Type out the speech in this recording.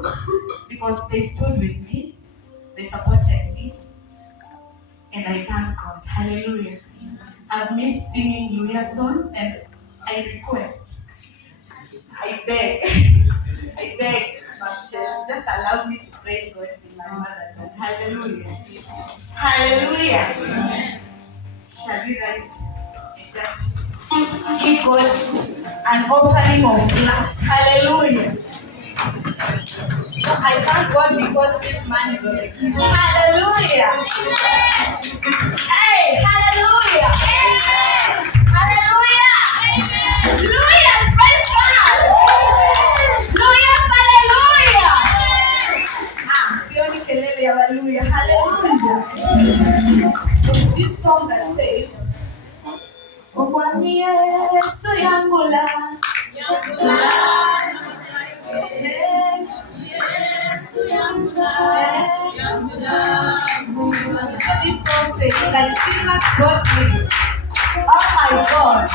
songs because they stood with me, they supported me, and I thank God. Hallelujah. I've missed singing Luya songs, and I request, I beg, just allow me to praise God in my mother tongue. Hallelujah. Hallelujah. Shall we rise and just give God an offering of claps? Hallelujah. So I thank God because this man is on the keys. Hallelujah. Hey, hallelujah. Hallelujah. Hallelujah. Praise God. Hallelujah. Sioni kelele ya hallelujah. Hallelujah. This song that says, Okwani Yesu yangula. Yesu yangula. So this song says that Jesus brought me. Oh my God.